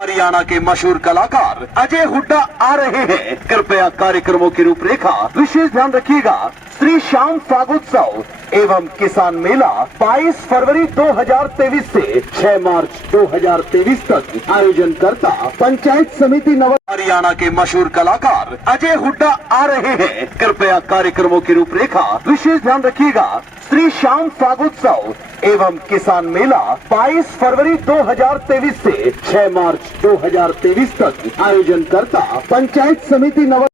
हरियाणा के मशहूर कलाकार अजय हुड्डा आ रहे हैं। कृपया कार्यक्रमों की रूपरेखा विशेष ध्यान रखिएगा। श्री श्याम फागोत्सव एवं किसान मेला 22 फरवरी 2023 से 6 मार्च 2023 तक आयोजन करता पंचायत समिति नव। हरियाणा के मशहूर कलाकार अजय हुड्डा आ रहे हैं। कृपया कार्यक्रमों की रूपरेखा विशेष ध्यान रखिएगा। श्री श्याम फागोत्सव एवं किसान मेला 22 फरवरी 2023 से 6 मार्च 2023 तक आयोजन करता पंचायत समिति नव।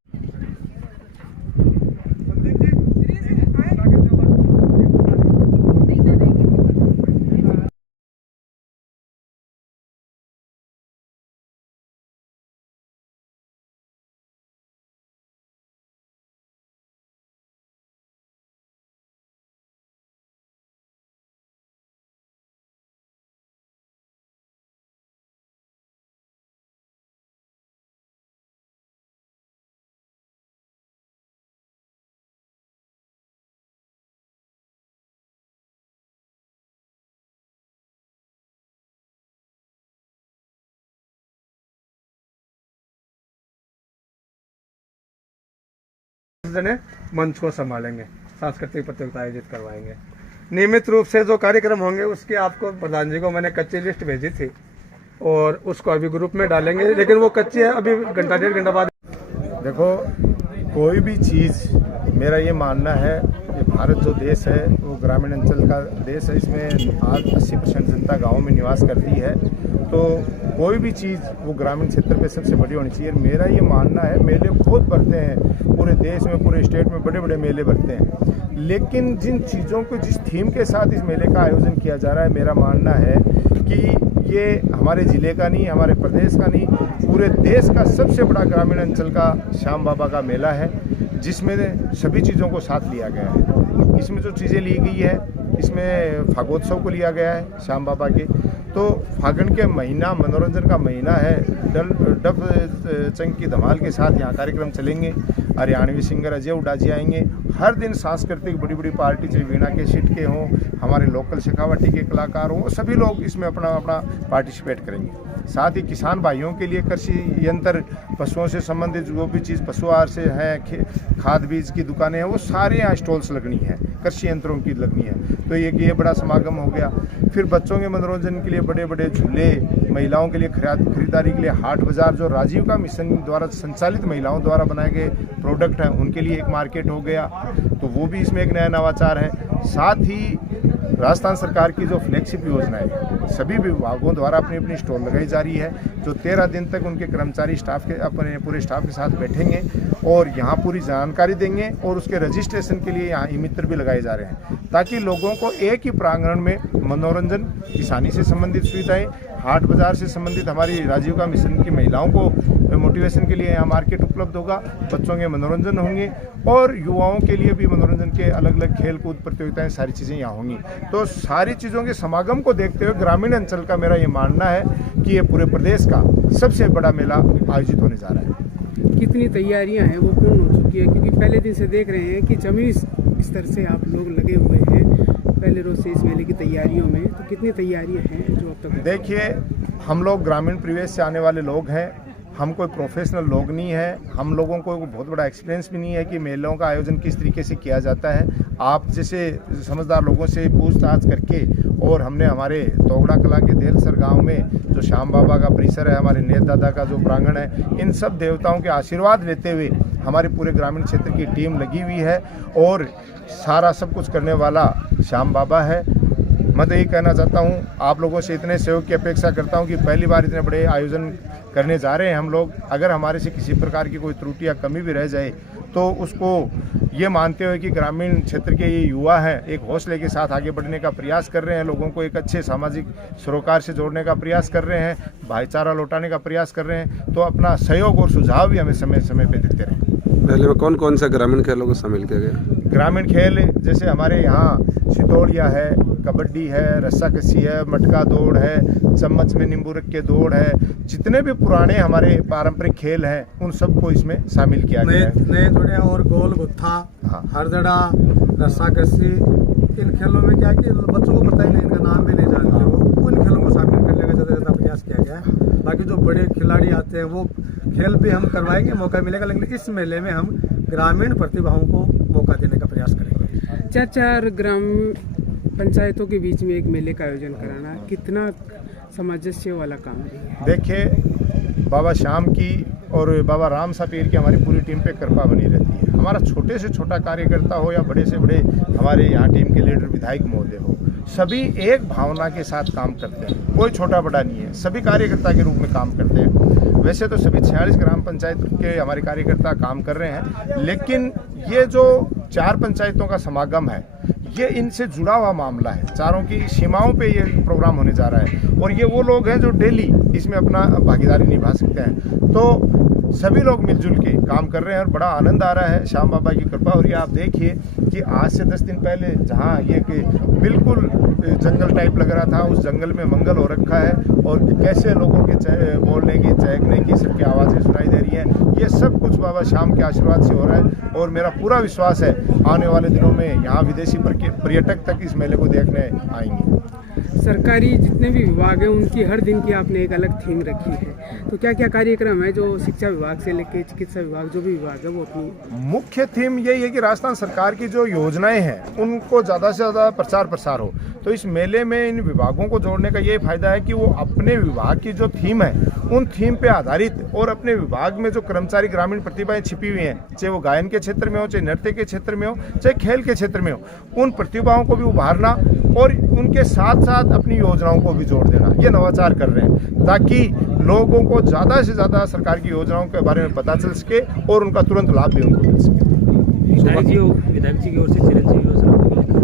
जने मंच को संभालेंगे, सांस्कृतिक प्रतियोगिता आयोजित करवाएंगे। नियमित रूप से जो कार्यक्रम होंगे उसकी आपको प्रधान जी को मैंने कच्ची लिस्ट भेजी थी और उसको अभी ग्रुप में डालेंगे, लेकिन वो कच्ची है, अभी घंटा डेढ़ घंटा बाद। देखो, कोई भी चीज़, मेरा ये मानना है कि भारत जो देश है वो ग्रामीण अंचल का देश है। इसमें आज 80% जनता गाँव में निवास करती है, तो कोई भी चीज़ वो ग्रामीण क्षेत्र पे सबसे बड़ी होनी चाहिए। मेरा ये मानना है, मेले बहुत बढ़ते हैं पूरे देश में, पूरे स्टेट में बड़े बड़े मेले बढ़ते हैं, लेकिन जिन चीज़ों को, जिस थीम के साथ इस मेले का आयोजन किया जा रहा है, मेरा मानना है कि ये हमारे ज़िले का नहीं, हमारे प्रदेश का नहीं, पूरे देश का सबसे बड़ा ग्रामीण अंचल का श्याम बाबा का मेला है, जिसमें सभी चीज़ों को साथ लिया गया है। इसमें जो चीज़ें ली गई है, इसमें फागोत्सव को लिया गया है श्याम बाबा के। तो फागण के महीना मनोरंजन का महीना है, डफ चंग की धमाल के साथ यहाँ कार्यक्रम चलेंगे। हरियाणवी सिंगर अजय हुड्डा जी आएंगे। हर दिन सांस्कृतिक बड़ी बड़ी पार्टी, चाहे वीणा के सिट के हों, हमारे लोकल शेखावटी के कलाकार हों, सभी लोग इसमें अपना अपना पार्टिसिपेट करेंगे। साथ ही किसान भाइयों के लिए कृषि यंत्र, पशुओं से संबंधित जो भी चीज़ पशु आहार से हैं, खाद बीज की दुकानें हैं, वो सारे यहाँ स्टॉल्स लगनी है, कृषि यंत्रों की लगनी है। तो ये बड़ा समागम हो गया। फिर बच्चों के मनोरंजन के लिए बड़े बड़े झूले, महिलाओं के लिए खरीदारी के लिए हाट बाजार, जो राजीव का मिशन द्वारा संचालित महिलाओं द्वारा बनाए गए प्रोडक्ट हैं, उनके लिए एक मार्केट हो गया, तो वो भी इसमें एक नया नवाचार है। साथ ही राजस्थान सरकार की जो फ्लैगशिप योजनाएं, सभी विभागों द्वारा अपनी अपनी स्टॉल लगाई जा रही है, जो 13 दिन तक उनके कर्मचारी स्टाफ के अपने पूरे स्टाफ के साथ बैठेंगे और यहाँ पूरी जानकारी देंगे, और उसके रजिस्ट्रेशन के लिए यहाँ ई मित्र भी लगाए जा रहे हैं, ताकि लोगों को एक ही प्रांगण में मनोरंजन, किसानी से संबंधित सुविधाएं, हाट बाजार से संबंधित हमारी राजीव का मिशन की महिलाओं को मोटिवेशन के लिए यहाँ मार्केट उपलब्ध होगा, बच्चों के मनोरंजन होंगे और युवाओं के लिए भी मनोरंजन के अलग अलग खेल कूद प्रतियोगिताएं, सारी चीज़ें यहाँ होंगी। तो सारी चीज़ों के समागम को देखते हुए ग्रामीण अंचल का मेरा ये मानना है कि ये पूरे प्रदेश का सबसे बड़ा मेला आयोजित होने जा रहा है। कितनी तैयारियां हैं वो पूर्ण हो चुकी है? क्योंकि पहले दिन से देख रहे हैं कि जमीनी स्तर से आप लोग लगे हुए हैं पहले रोज से इस मेले की तैयारियों में, तो कितनी तैयारियां हैं जो अब तक? देखिए, हम लोग ग्रामीण परिवेश से आने वाले लोग हैं, हम कोई प्रोफेशनल लोग नहीं है, हम लोगों को बहुत बड़ा एक्सपीरियंस भी नहीं है कि मेलों का आयोजन किस तरीके से किया जाता है। आप जैसे समझदार लोगों से पूछताछ करके, और हमने हमारे तोगड़ा कला के देलसर गांव में जो श्याम बाबा का परिसर है, हमारे नेत दादा का जो प्रांगण है, इन सब देवताओं के आशीर्वाद लेते हुए हमारे पूरे ग्रामीण क्षेत्र की टीम लगी हुई है, और सारा सब कुछ करने वाला श्याम बाबा है। मैं तो यही कहना चाहता हूँ, आप लोगों से इतने सहयोग की अपेक्षा करता हूँ कि पहली बार इतने बड़े आयोजन करने जा रहे हैं हम लोग। अगर हमारे से किसी प्रकार की कोई त्रुटि या कमी भी रह जाए, तो उसको ये मानते हुए कि ग्रामीण क्षेत्र के ये युवा हैं, एक हौसले के साथ आगे बढ़ने का प्रयास कर रहे हैं, लोगों को एक अच्छे सामाजिक सरोकार से जोड़ने का प्रयास कर रहे हैं, भाईचारा लौटाने का प्रयास कर रहे हैं, तो अपना सहयोग और सुझाव भी हमें समय समय पर देते रहें। पहले में कौन कौन सा ग्रामीण खेलों को शामिल किया गया? ग्रामीण खेल जैसे हमारे यहाँ सितोड़िया है, कबड्डी है, रस्साकसी है, मटका दौड़ है, चम्मच में नींबू रख के दौड़ है, जितने भी पुराने हमारे पारंपरिक खेल हैं उन सबको इसमें शामिल किया गया है। नए जुड़े और गोल गुत्था, हरदड़ा, रस्साकसी, इन खेलों में क्या कि बच्चों को पता ही नहीं, इनका नाम भी नहीं जानते, वो उन खेलों को शामिल करने का ज़्यादा प्रयास किया गया है। बाकी जो बड़े खिलाड़ी आते हैं वो खेल भी हम करवाएंगे, मौका मिलेगा, लेकिन इस मेले में हम ग्रामीण प्रतिभाओं को मौका देने का प्रयास करेंगे। 4 ग्राम पंचायतों के बीच में एक मेले का आयोजन कराना कितना सामंजस्य वाला काम है। देखिए, बाबा श्याम की और बाबा राम सापेर की हमारी पूरी टीम पे कृपा बनी रहती है। हमारा छोटे से छोटा कार्यकर्ता हो या बड़े से बड़े हमारे यहाँ टीम के लीडर विधायक महोदय हो, सभी एक भावना के साथ काम करते हैं। कोई छोटा बड़ा नहीं है, सभी कार्यकर्ता के रूप में काम करते हैं। वैसे तो सभी 46 ग्राम पंचायत के हमारे कार्यकर्ता काम कर रहे हैं, लेकिन ये जो 4 पंचायतों का समागम है, ये इनसे जुड़ा हुआ मामला है। चारों की सीमाओं पे ये प्रोग्राम होने जा रहा है और ये वो लोग हैं जो डेली इसमें अपना भागीदारी निभा सकते हैं। तो सभी लोग मिलजुल के काम कर रहे हैं और बड़ा आनंद आ रहा है। श्याम बाबा की कृपा हो रही है। आप देखिए कि आज से 10 दिन पहले जहाँ ये कि बिल्कुल जंगल टाइप लग रहा था, उस जंगल में मंगल हो रखा है और कैसे लोगों के बोलने की, चहकने की, सबकी आवाज़ें सुनाई दे रही हैं। ये सब कुछ बाबा श्याम के आशीर्वाद से हो रहा है और मेरा पूरा विश्वास है आने वाले दिनों में यहाँ विदेशी पर्यटक तक इस मेले को देखने आएंगे। सरकारी जितने भी विभाग हैं उनकी हर दिन की आपने एक अलग थीम रखी है, तो क्या क्या कार्यक्रम है जो शिक्षा विभाग से लेकर चिकित्सा विभाग जो भी विभाग है वो अपनी मुख्य थीम यही है कि राजस्थान सरकार की जो योजनाएं हैं उनको ज़्यादा से ज़्यादा प्रचार प्रसार हो। तो इस मेले में इन विभागों को जोड़ने का ये फायदा है कि वो अपने विभाग की जो थीम है उन थीम पे आधारित और अपने विभाग में जो कर्मचारी ग्रामीण प्रतिभाएं छिपी हुई हैं, चाहे वो गायन के क्षेत्र में हो, चाहे नृत्य के क्षेत्र में हो, चाहे खेल के क्षेत्र में हो, उन प्रतिभाओं को भी उभारना और उनके साथ साथ अपनी योजनाओं को भी जोड़ देना, ये नवाचार कर रहे हैं ताकि लोगों को ज़्यादा से ज़्यादा सरकार की योजनाओं के बारे में पता चल सके और उनका तुरंत लाभ भी उनको मिल सके। विधायक जी की ओर से चिरंजीवी योजना को लेकर जो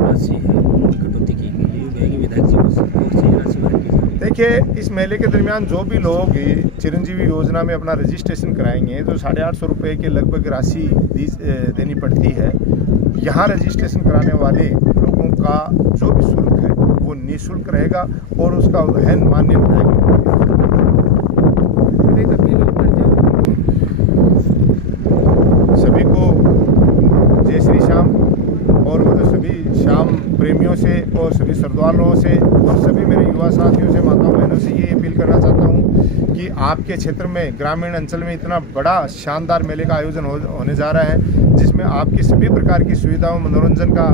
राशि है कटौती की गई है, विधायक जी की ओर से राशि भर की जाएगी। देखिए, इस मेले के दरमियान जो भी लोग चिरंजीवी योजना में अपना रजिस्ट्रेशन कराएंगे तो 850 रुपये के लगभग राशि देनी पड़ती है। यहाँ रजिस्ट्रेशन कराने वाले लोगों का जो भी शुल्क है वो निःशुल्क रहेगा और उसका वहन माननीय विधायक सभी को जय श्री श्याम। और मतलब सभी श्याम प्रेमियों से और सभी श्रद्धालुओं से और सभी मेरे युवा साथियों से, माताओं बहनों से ये अपील करना चाहता हूँ कि आपके क्षेत्र में, ग्रामीण अंचल में इतना बड़ा शानदार मेले का आयोजन होने जा रहा है जिसमें आपकी सभी प्रकार की सुविधाओं, मनोरंजन का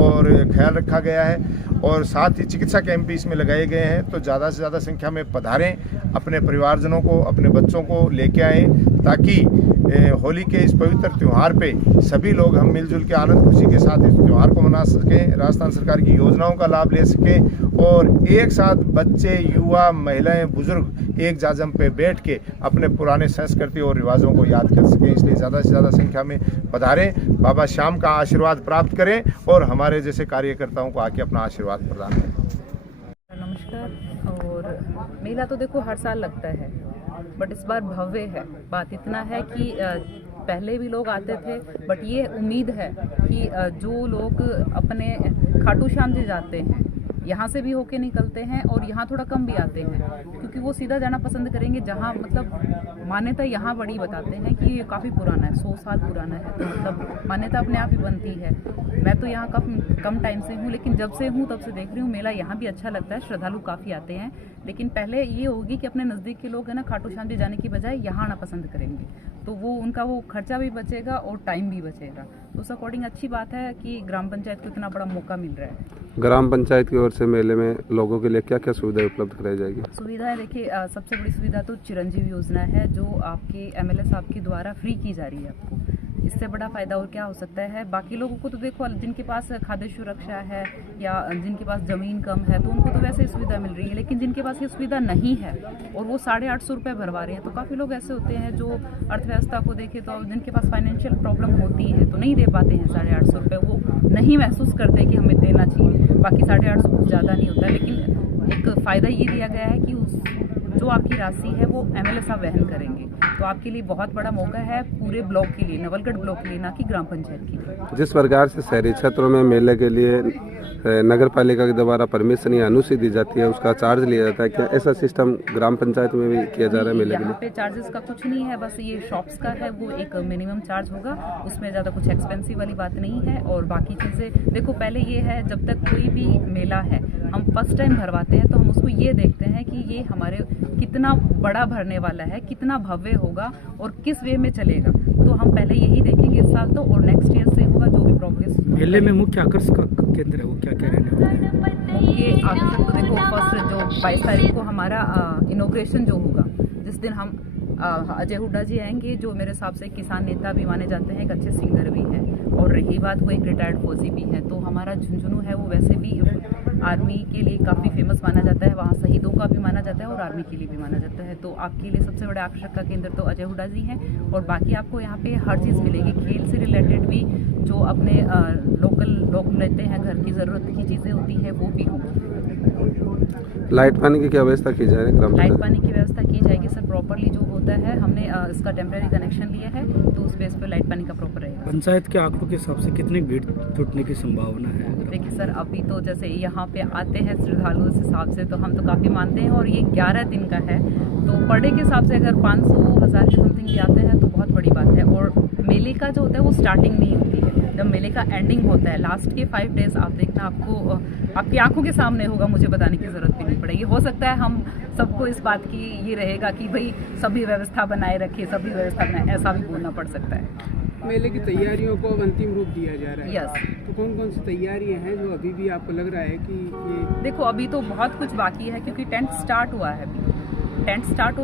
और ख्याल रखा गया है और साथ ही चिकित्सा कैंप भी इसमें लगाए गए हैं। तो ज़्यादा से ज़्यादा संख्या में पधारें, अपने परिवारजनों को, अपने बच्चों को लेके आएँ ताकि होली के इस पवित्र त्यौहार पे सभी लोग हम मिलजुल के आनंद खुशी के साथ इस त्यौहार को मना सकें, राजस्थान सरकार की योजनाओं का लाभ ले सकें और एक साथ बच्चे, युवा, महिलाएं, बुजुर्ग एक जाजम पे बैठ के अपने पुराने संस्कृति और रिवाजों को याद कर सकें। इसलिए ज़्यादा से ज़्यादा संख्या में पधारें, बाबा श्याम का आशीर्वाद प्राप्त करें और हमारे जैसे कार्यकर्ताओं को आके अपना आशीर्वाद प्रदान करें। नमस्कार। और मेला तो देखो हर साल लगता है, बट इस बार भव्य है। बात इतना है कि पहले भी लोग आते थे, बट ये उम्मीद है कि जो लोग अपने खाटू श्याम जी जाते हैं, यहाँ से भी होके निकलते हैं और यहाँ थोड़ा कम भी आते हैं क्योंकि वो सीधा जाना पसंद करेंगे जहाँ मतलब मान्यता यहाँ बड़ी बताते हैं कि ये काफ़ी पुराना है, 100 साल पुराना है, तो मतलब मान्यता अपने आप ही बनती है। मैं तो यहाँ कम टाइम से हूँ, लेकिन जब से हूँ तब से देख रही हूँ मेला यहाँ भी अच्छा लगता है, श्रद्धालु काफ़ी आते हैं। लेकिन पहले ये होगी कि अपने नज़दीक के लोग है ना खाटू श्याम जी जाने की बजाय यहाँ आना पसंद करेंगे, तो वो उनका वो खर्चा भी बचेगा और टाइम भी बचेगा। तो उस अकॉर्डिंग अच्छी बात है कि ग्राम पंचायत को इतना बड़ा मौका मिल रहा है। ग्राम पंचायत की ओर से मेले में लोगों के लिए क्या क्या सुविधाएं उपलब्ध कराई जाएगी? सुविधाएं देखिए, सबसे बड़ी सुविधा तो चिरंजीवी योजना है जो आपके MLA साहब के द्वारा फ्री की जा रही है आपको। इससे बड़ा फ़ायदा और क्या हो सकता है? बाकी लोगों को तो देखो जिनके पास खाद्य सुरक्षा है या जिनके पास ज़मीन कम है तो उनको तो वैसे ही सुविधा मिल रही है, लेकिन जिनके पास ये सुविधा नहीं है और वो 850 रुपये भरवा रहे हैं, तो काफ़ी लोग ऐसे होते हैं जो अर्थव्यवस्था को देखें तो जिनके पास फाइनेंशियल प्रॉब्लम होती है तो नहीं दे पाते हैं 850 रुपये, वो नहीं महसूस करते कि हमें देना चाहिए। बाकी 850 कुछ ज़्यादा नहीं होता, लेकिन एक फ़ायदा ये दिया गया है कि जो आपकी राशि है वो MLA साहब वहन करेंगे, तो आपके लिए बहुत बड़ा मौका है पूरे ब्लॉक के लिए, नवलगढ़ ब्लॉक के लिए, ना कि ग्राम पंचायत के लिए। जिस प्रकार से शहरी क्षेत्रों में मेले के लिए नगर पालिका के द्वारा परमिशन या अनुमति दी जाती है, उसका चार्ज लिया जाता है, क्या ऐसा सिस्टम ग्राम पंचायत में भी किया जा रहा है मेले के लिए? यहाँ पे चार्जेस का कुछ नहीं है, बस ये शॉप्स का है, वो एक मिनिमम चार्ज होगा, उसमें ज़्यादा कुछ एक्सपेंसिव वाली बात नहीं है। और बाकी चीज़ें देखो, पहले ये है जब तक कोई भी मेला है हम फर्स्ट टाइम भरवाते हैं तो हम उसको ये देखते हैं कि ये हमारे कितना बड़ा भरने वाला है, कितना भव्य होगा और किस वे में चलेगा। तो हम पहले यही देखेंगे इस साल तो, और नेक्स्ट ईयर से होगा जो भी प्रोग्रेस। मेले में मुख्य आकर्षण का केंद्र है वो क्या क्या रहने वाला है? ये आकर्षण तो देखो फर्स्ट जो 22 तारीख को हमारा इनॉग्रेशन जो होगा, जिस दिन हम अजय हुड्डा जी आएंगे, जो मेरे हिसाब से किसान नेता भी माने जाते हैं, एक अच्छे सिंगर भी हैं, और रही बात वो एक रिटायर्ड फौजी भी हैं। तो हमारा झुंझुनू है वो वैसे भी आर्मी के लिए काफ़ी फेमस माना जाता है, वहाँ शहीदों का भी माना जाता है और आर्मी के लिए भी माना जाता है। तो आपके लिए सबसे बड़ा आकर्षक का केंद्र तो अजय हुड्डा जी हैं, और बाकी आपको यहाँ पे हर चीज़ मिलेगी, खेल से रिलेटेड भी, जो अपने लोकल लोग लेते हैं, घर की ज़रूरत की चीज़ें होती हैं वो भी होगी। लाइट पानी की क्या व्यवस्था की जाए? लाइट पानी की व्यवस्था की जाएगी सर, प्रॉपरली जो होता है, हमने इसका टेम्परेरी कनेक्शन लिया है तो उस बेस पे लाइट पानी का प्रॉपर रहेगा। पंचायत के आंकड़ों के हिसाब से कितनी भीड़ जुटने की संभावना है? देखिए सर, अभी तो जैसे यहाँ पे आते हैं श्रद्धालु उस हिसाब से तो हम तो काफ़ी मानते हैं, और ये 11 दिन का है तो पर डे के हिसाब से अगर 500-1000 के समथिंग भी आते हैं तो बहुत बड़ी बात है। और मेले का जो होता है वो स्टार्टिंग नहीं होती है, जब मेले का एंडिंग होता है, लास्ट के 5 डेज आप देखना, आपको आपकी आंखों के सामने होगा, मुझे बताने की ज़रूरत भी नहीं पड़ेगी। हो सकता है हम सबको इस बात की ये रहेगा कि भाई सभी व्यवस्था बनाए रखिए, सभी व्यवस्था बनाए, ऐसा भी बोलना पड़ सकता है। मेले की तैयारियों को अब अंतिम रूप दिया जा रहा है। यस। तो कौन कौन सी तैयारियां हैं जो अभी भी आपको लग रहा है कि ये? देखो अभी तो बहुत कुछ बाकी है, क्योंकि टेंट स्टार्ट हुआ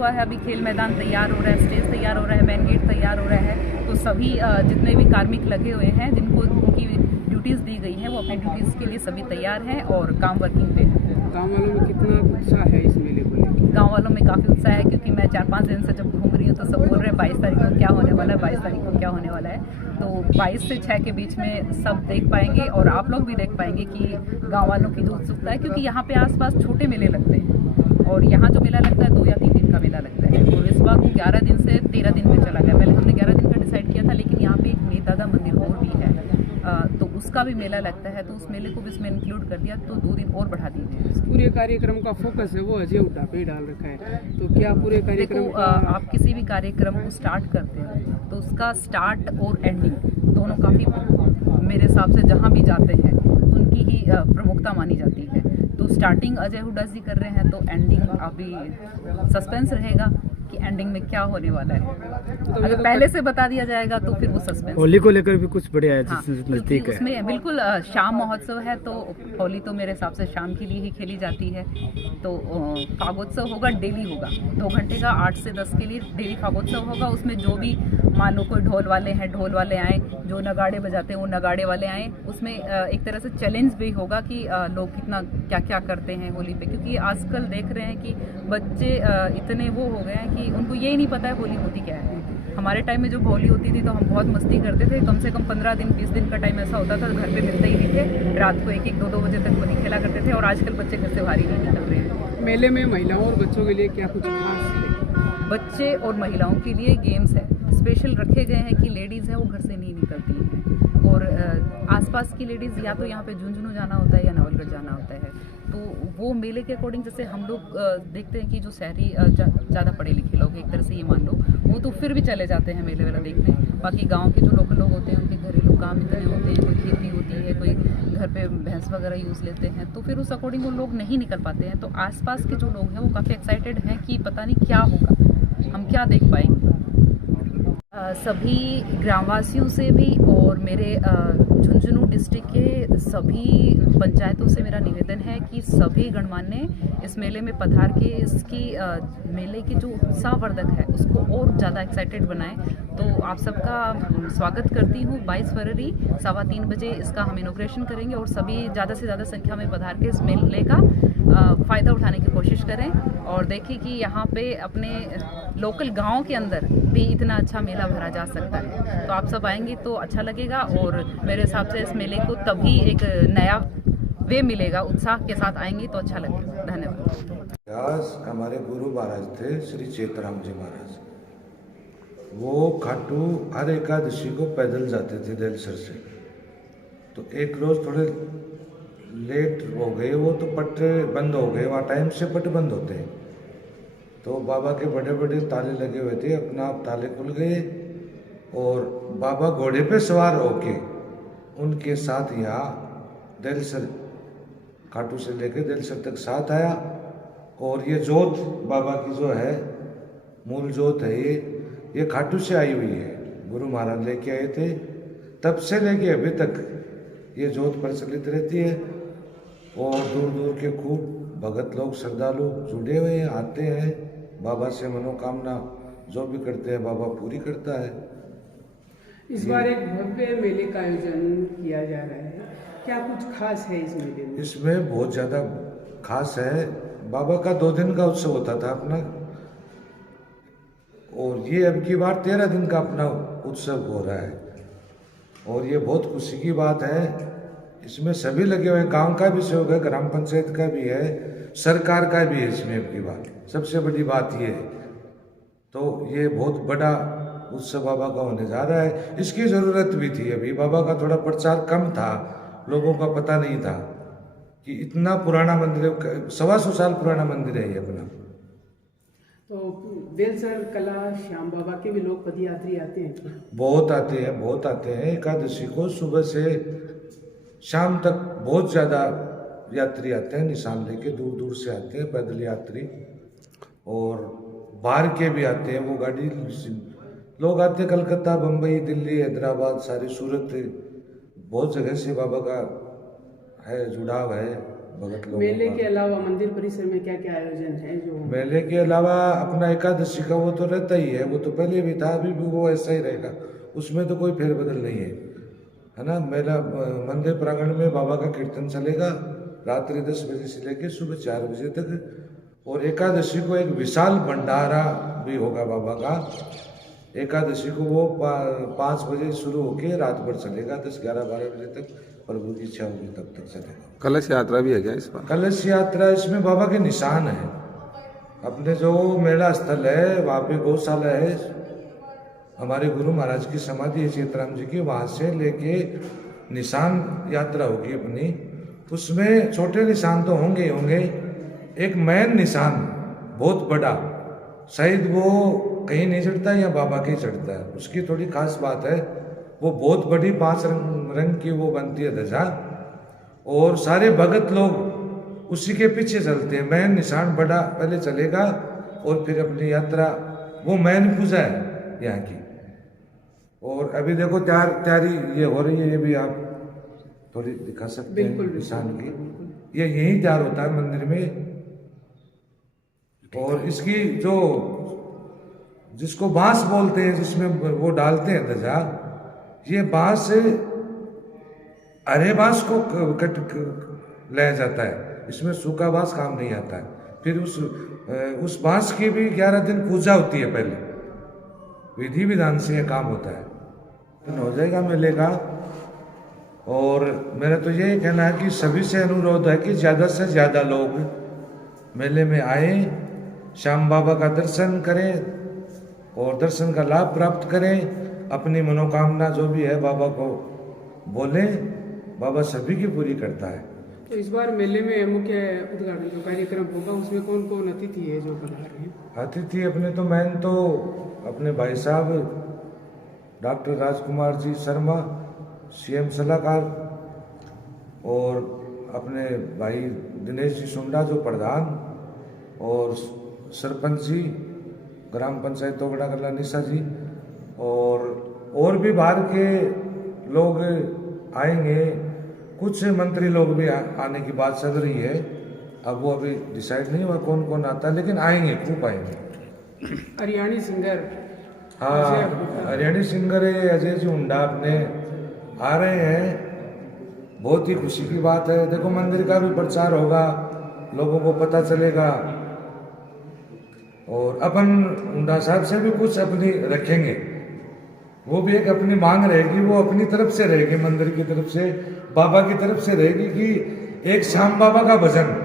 है अभी खेल मैदान तैयार हो रहा है, स्टेज तैयार हो रहा है, मेन गेट तैयार हो रहा है। तो सभी जितने भी कार्मिक लगे हुए हैं, जिनको उनकी ड्यूटीज़ दी गई हैं, वो अपनी ड्यूटीज़ के लिए सभी तैयार हैं और काम वर्किंग पे है। गाँव वालों में कितना उत्साह है इस मेले को लेकर? गाँव वालों में काफ़ी उत्साह है, क्योंकि मैं 4-5 दिन से जब घूम रही हूँ तो सब बोल रहे हैं 22 तारीख को क्या होने वाला है, 22 तारीख को क्या होने वाला है। तो 22 से 6 के बीच में सब देख पाएंगे, और आप लोग भी देख पाएंगे कि गाँव वालों की जो उत्सुकता है, क्योंकि यहाँ पे आसपास छोटे मेले लगते हैं, और यहाँ जो मेला लगता है 2 या 3 दिन का मेला लगता है, और इस बार वो 11 दिन से 13 दिन में चला गया। पहले हमने 11 दिन का डिसाइड किया था, लेकिन यहाँ पे एक नेतादा मंदिर और भी है, तो उसका भी मेला लगता है, तो उस मेले को भी इसमें इंक्लूड कर दिया, तो 2 दिन और बढ़ा दिए गए। पूरे कार्यक्रम का फोकस है वो अजय हुड्डा पे ही डाल रखा है, तो क्या पूरे कार्यक्रम देखो आप किसी भी कार्यक्रम को स्टार्ट करते हो तो उसका स्टार्ट और एंडिंग दोनों काफ़ी मेरे हिसाब से जहाँ भी जाते हैं उनकी ही प्रमुखता मानी जाती है। तो स्टार्टिंग अजय हुड्डा जी कर रहे हैं, तो एंडिंग अभी सस्पेंस रहेगा कि एंडिंग में क्या होने वाला है। अगर पहले से बता दिया जाएगा तो फिर वो सस्पेंस। होली को लेकर भी कुछ बढ़िया है, हाँ, नजदीक है उसमें बिल्कुल शाम महोत्सव है, तो होली तो मेरे हिसाब से शाम के लिए ही खेली जाती है। तो फागोत्सव होगा, डेली होगा 2 घंटे का, 8 से 10 के लिए डेली फागोत्सव होगा। उसमें जो भी मान लो कोई ढोल वाले हैं, ढोल वाले आए, जो नगाड़े बजाते हैं वो नगाड़े वाले आए। उसमें एक तरह से चैलेंज भी होगा कि लोग कितना क्या क्या करते हैं होली पे, क्योंकि आजकल देख रहे हैं कि बच्चे इतने वो हो गए हैं कि उनको यही नहीं पता है होली होती क्या है। हमारे टाइम में जब होली होती थी तो हम बहुत मस्ती करते थे, कम से कम 15 दिन 20 दिन का टाइम ऐसा होता था, घर पे मिलते ही नहीं थे, रात को 1-1 2-2 बजे तक होली खेला करते थे, और आजकल बच्चे घर से बाहर ही नहीं निकल रहे हैं। मेले में महिलाओं और बच्चों के लिए क्या कुछ खास है? बच्चे और महिलाओं के लिए गेम्स है, स्पेशल रखे गए हैं कि लेडीज़ हैं वो घर से नहीं निकलती हैं, और आसपास की लेडीज़ या तो यहाँ पे झुंझुनू जाना होता है या नवलगढ़ जाना होता है। तो वो मेले के अकॉर्डिंग, जैसे हम लोग देखते हैं कि जो शहरी ज़्यादा पढ़े लिखे लोग, एक तरह से ये मान लो, वो तो फिर भी चले जाते हैं मेले वाला देखने। बाकी गांव के जो लोकल लोग होते हैं उनके घरेलू काम इतने होते हैं, कोई खेती होती है, कोई घर पे भैंस वगैरह यूज़ लेते हैं, तो फिर उस अकॉर्डिंग वो लोग नहीं निकल पाते हैं। तो आसपास के जो लोग हैं वो काफ़ी एक्साइटेड हैं कि पता नहीं क्या होगा, हम क्या देख पाएंगे। सभी ग्रामवासियों से भी और मेरे झुंझुनू डिस्ट्रिक्ट के सभी पंचायतों से मेरा निवेदन है कि सभी गणमान्य इस मेले में पधार के इसकी मेले की जो उत्साहवर्धक है उसको और ज़्यादा एक्साइटेड बनाएं। तो आप सबका स्वागत करती हूँ। 22 फरवरी 3:15 बजे इसका हम इनॉग्रेशन करेंगे, और सभी ज़्यादा से ज़्यादा संख्या में पधार के इस मेले का फ़ायदा उठाने की कोशिश करें, और देखें कि यहाँ पे अपने लोकल गांव के अंदर भी इतना अच्छा मेला भरा जा सकता है। तो आप सब आएंगे तो अच्छा लगेगा, और मेरे हिसाब से इस मेले को तभी एक नया वे मिलेगा, उत्साह के साथ आएंगे तो अच्छा लगेगा। धन्यवाद। आज हमारे गुरु महाराज थे श्री चेतराम जी महाराज, वो खाटू हर एकादशी को पैदल जाते थे देलसर से। तो एक रोज थोड़े लेट हो गए, वो तो पट्टे बंद हो गए, वहाँ टाइम से पट्टे बंद होते हैं। तो बाबा के बड़े बड़े ताले लगे हुए थे, अपना आप ताले खुल गए, और बाबा घोड़े पे सवार होके उनके साथ यहाँ देलसर खाटू से लेके देलसर तक साथ आया। और ये जोत बाबा की जो है मूल जोत है, ये खाटू से आई हुई है। गुरु महाराज लेके आए थे, तब से लेके अभी तक ये जोत प्रचलित रहती है। और दूर दूर के खूब भगत लोग, श्रद्धालु जुड़े हुए हैं, आते हैं, बाबा से मनोकामना जो भी करते हैं बाबा पूरी करता है। इस बार एक भव्य मेले का आयोजन किया जा रहा है, क्या कुछ खास है इस मेले में? इसमें बहुत ज़्यादा खास है। बाबा का 2 दिन का उत्सव होता था अपना, और ये अब की बार 13 दिन का अपना उत्सव हो रहा है। और ये बहुत खुशी की बात है। इसमें सभी लगे हुए हैं, गांव का भी सहयोग है, ग्राम पंचायत का भी है, सरकार का भी है। इसमें अब की बार सबसे बड़ी बात ये है। तो ये बहुत बड़ा उत्सव बाबा का होने जा रहा है। इसकी ज़रूरत भी थी। अभी बाबा का थोड़ा प्रचार कम था, लोगों का पता नहीं था कि इतना पुराना मंदिर है, 125 साल पुराना मंदिर है ये अपना। तो देलसर कला श्याम बाबा के भी लोग पदयात्री आते हैं? बहुत आते हैं, बहुत आते हैं। एकादशी को सुबह से शाम तक बहुत ज़्यादा यात्री आते हैं, निशान लेके दूर दूर से आते हैं, पैदल यात्री। और बाहर के भी आते हैं, वो गाड़ी लोग आते हैं, कलकत्ता, बम्बई, दिल्ली, हैदराबाद, सारी सूरत, बहुत जगह से बाबा का है जुड़ाव है भगत लोगों मेले का। के अलावा मंदिर परिसर में क्या क्या आयोजन है? जो मेले के अलावा अपना एकादशी का वो तो रहता ही है, वो तो पहले भी था, अभी भी वो ऐसा ही रहेगा, उसमें तो कोई फेरबदल नहीं है ना। मेला मंदिर प्रांगण में बाबा का कीर्तन चलेगा रात्रि 10 बजे से लेकर सुबह 4 बजे तक। और एकादशी को एक विशाल भंडारा भी होगा बाबा का। एकादशी को वो 5 बजे शुरू होके रात भर चलेगा, 10, 11, 12 बजे तक प्रभु की इच्छा होगी तब तक चलेगा। कलश यात्रा भी है क्या इस बार? कलश यात्रा इसमें बाबा के निशान है। अपने जो मेला स्थल है वहाँ पे गौशाला है, हमारे गुरु महाराज की समाधि है चेतराम जी की, वहाँ से लेके निशान यात्रा होगी अपनी। उसमें छोटे निशान तो होंगे ही होंगे, एक मेन निशान बहुत बड़ा, शायद वो कहीं नहीं चढ़ता या बाबा के ही चढ़ता है। उसकी थोड़ी खास बात है, वो बहुत बड़ी 5 रंग की वो बनती है ध्वजा, और सारे भगत लोग उसी के पीछे चलते हैं। मेन निशान बड़ा पहले चलेगा और फिर अपनी यात्रा, वो मेन पूजा है यहाँ की। और अभी देखो तैयारी ये हो रही है, ये भी आप थोड़ी दिखा सकते हैं निशान की। ये यही तैयार होता है मंदिर में। और इसकी जो जिसको बांस बोलते हैं, जिसमें वो डालते हैं ध्वजा, ये बांस हरे बांस को कट लाया जाता है, इसमें सूखा बांस काम नहीं आता है। फिर उस बांस की भी 11 दिन पूजा होती है, पहले विधि विधान से ये काम होता है। हो जाएगा मेले का। और मेरा तो यही कहना है कि सभी से अनुरोध है कि ज़्यादा से ज़्यादा लोग मेले में आए, श्याम बाबा का दर्शन करें और दर्शन का लाभ प्राप्त करें। अपनी मनोकामना जो भी है बाबा को बोलें, बाबा सभी की पूरी करता है। तो इस बार मेले में मुख्य उद्घाटन जो कार्यक्रम होगा उसमें कौन कौन अतिथि है जो पधार रहे हैं? अतिथि अपने तो मेन तो अपने भाई साहब डॉक्टर राजकुमार जी शर्मा, CM सलाहकार, और अपने भाई दिनेश जी सुंडा जो प्रधान, और सरपंच जी ग्राम पंचायत तोगड़ा कला निशा जी, और भी बाहर के लोग आएंगे। कुछ मंत्री लोग भी आने की बात चल रही है, अब वो अभी डिसाइड नहीं हुआ कौन कौन आता है, लेकिन आएंगे, खूब आएंगे। हरियाणी सिंगर, हाँ, हरियाणी सिंगर अजय जी हुंडा अपने आ रहे हैं, बहुत ही खुशी की बात है। देखो मंदिर का भी प्रचार होगा, लोगों को पता चलेगा, और अपन हुंडा साहब से भी कुछ अपनी रखेंगे, वो भी एक अपनी मांग रहेगी, वो अपनी तरफ से रहेगी, मंदिर की तरफ से, बाबा की तरफ से रहेगी कि एक श्याम बाबा का भजन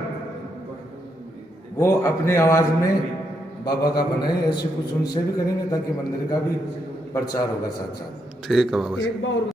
वो अपनी आवाज में बाबा का बनाए। ऐसे कुछ उनसे भी करेंगे ताकि मंदिर का भी प्रचार होगा साथ साथ। ठीक है बाबा। एक बार